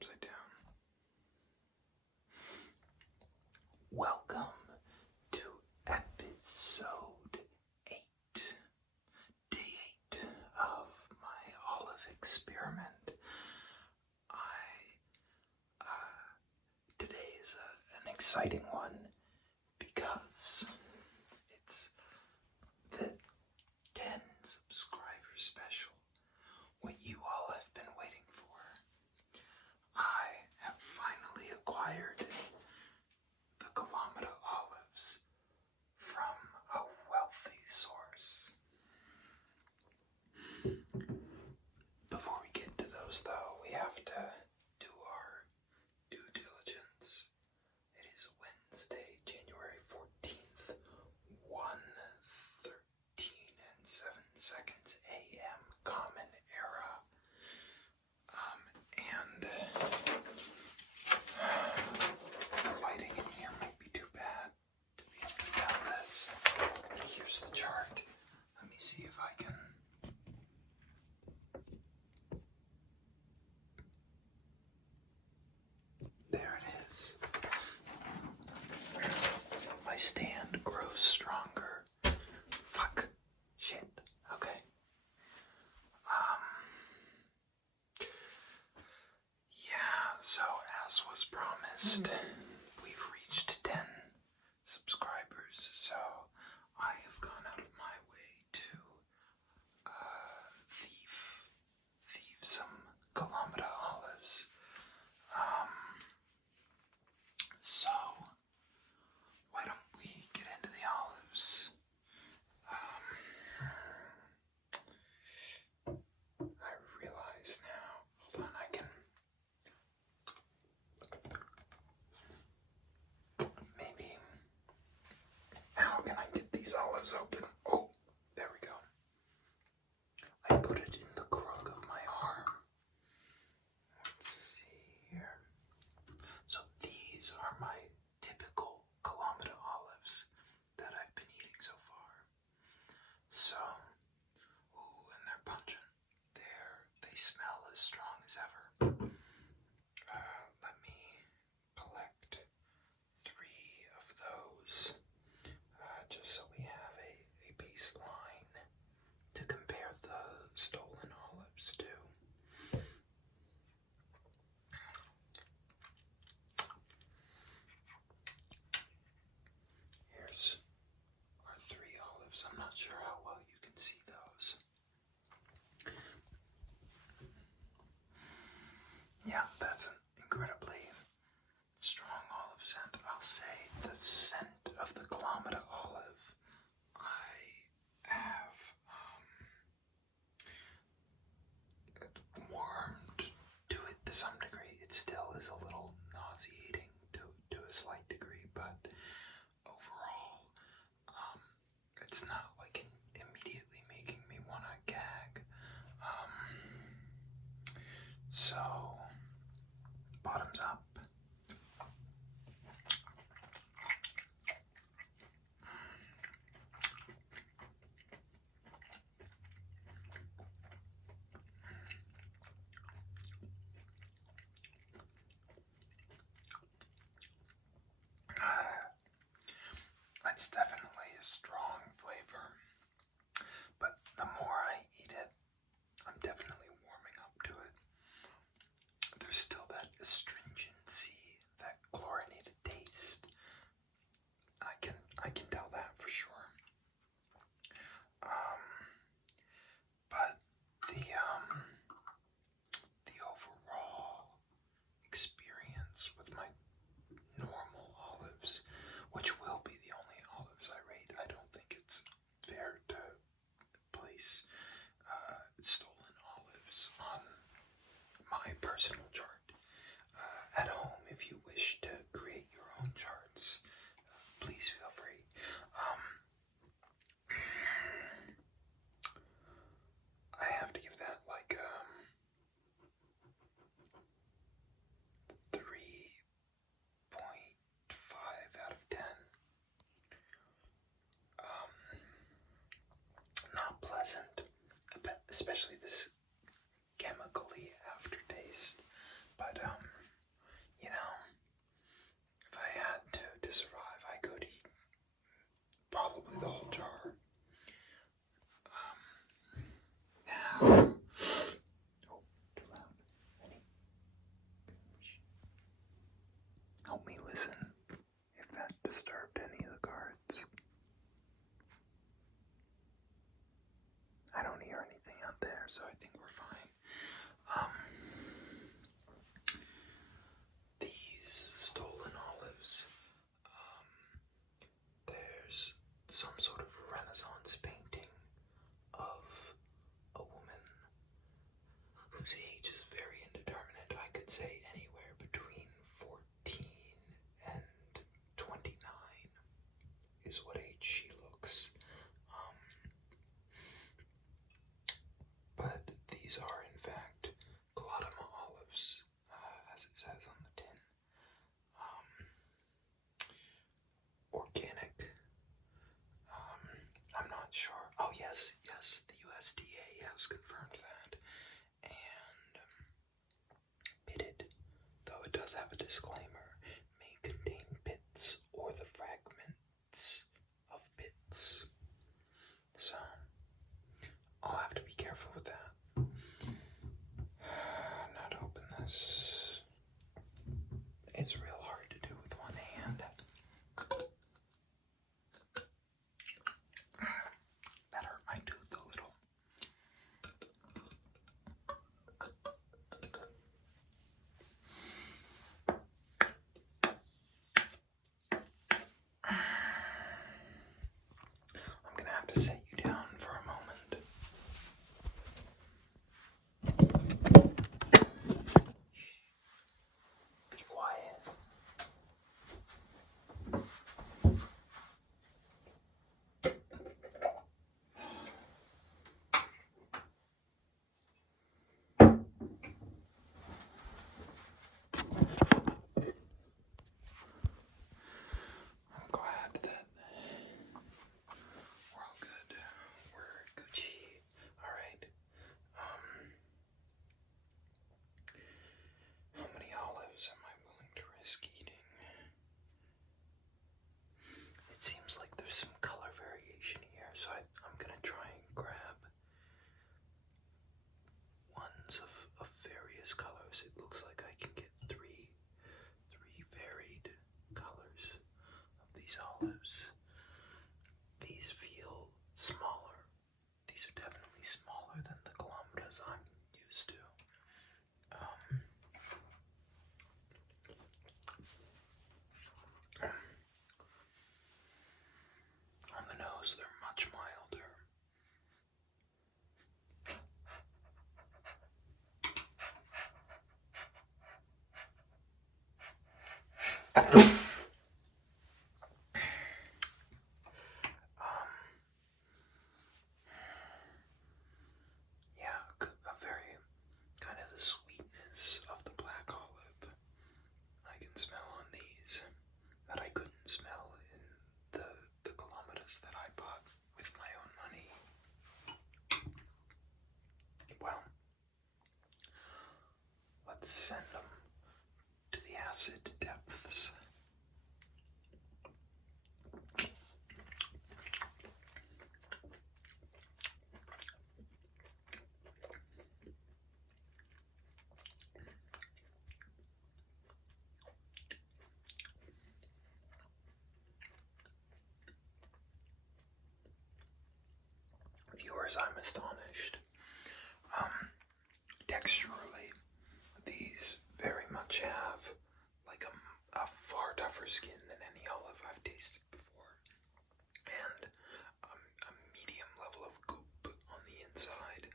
upside down. Welcome to episode 8, day 8 of my olive experiment. Today is an exciting one because it's the 10 subscriber special, what you all have been waiting for. I have finally acquired the kilometer olives from a wealthy source. Before we get to those though, we have to do our due diligence. It is Wednesday, January 14th, 1:13 a.m. Common Era. And the lighting in here might be too bad to be able to tell this. Here's the chart. Let me see if I can. There it is. My stand grows stronger. Fuck. Shit. Okay. Yeah, so as was promised, we've reached 10 subscribers, so I have gone out of my way to thieve some kilometer olives. So why don't we get into the olives? I realize now. Hold on, I can maybe. How can I get these olives open? Oh, there we go. I put it in the crook of my arm. Let's see here. So these are my typical kilometer olives that I've been eating so far. So, ooh, and they're pungent. They smell as strong as ever. Let me collect 3 of those, just so we have a baseline to compare the stolen olives to. Here's our 3 olives. I'm not sure how well you can see those. Yeah, that's an incredibly strong olive scent. I'll say the scent of the kilometer olive. I have warmed to it to some degree. It still is a little nauseating to a slight degree, but overall, it's not like immediately making me want to gag. So, bottoms up. It's definitely a strong flavor, but the more I eat it, I'm definitely warming up to it. There's still that astringency, that chlorinated taste. I can tell that for sure. But the overall experience with my normal olives, which will be the only olives I rate. I don't think it's fair to place stolen olives on my personal chart. At home, if you wish to create your own charts, please feel free. I have to give that like 3.5 out of 10. Not pleasant, especially this chemically aftertaste, but Oh, too loud. Help me listen if that disturbed any of the cards. I don't hear anything out there, so I think we're fine. These stolen olives, there's some sort of Renaissance painting of a woman whose age is very indeterminate. I could say anywhere between 14 and 29 is what age she looks. But these are, in fact, Guatemala olives, as it says on the tin. Organic. I'm not sure. Oh, yes, the USDA has confirmed that. And pitted, though it does have a disclaimer, may contain pits or the fragments of pits. So, I'll have to be careful with that. Not open this. It's real hard to do with one hand. That hurt my tooth a little. I'm gonna have to set you down for a moment. Be quiet. I'm glad that we're all good. We're Gucci. Alright. How many olives am I willing to risk eating? It seems like there's some color variation here, so I'm gonna try and grab ones of various colors. It looks like I can get three varied colors of these olives. These feel smaller. These are definitely smaller than the kilometers I'm used to. On the nose, they're much milder. Yeah, a very kind of the sweetness of the black olive I can smell on these that I couldn't smell in the kilometers that I bought with my own money. Well, let's send them to the acid depths. Viewers, I'm astonished. Texturally, these very much have like a far tougher skin than any olive I've tasted before, and a medium level of goop on the inside.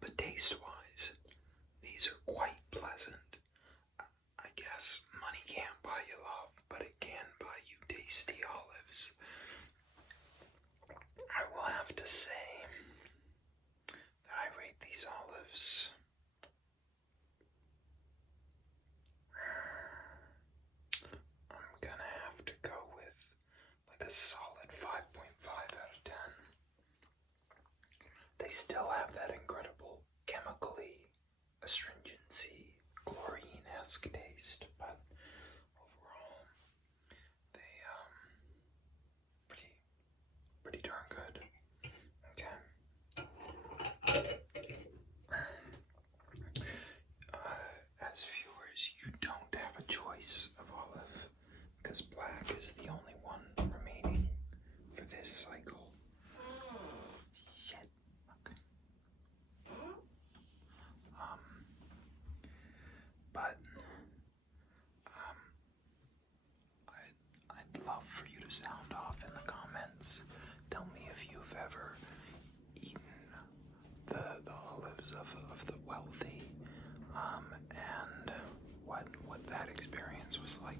But taste-wise, these are quite pleasant. I guess money can't buy you love, but it can buy you tasty olives. I will have to say that I rate these olives I'm gonna have to go with like a solid 5.5 out of 10. They still have that incredible chemically astringency, chlorine-esque taste, but overall they pretty darn good. Okay. was like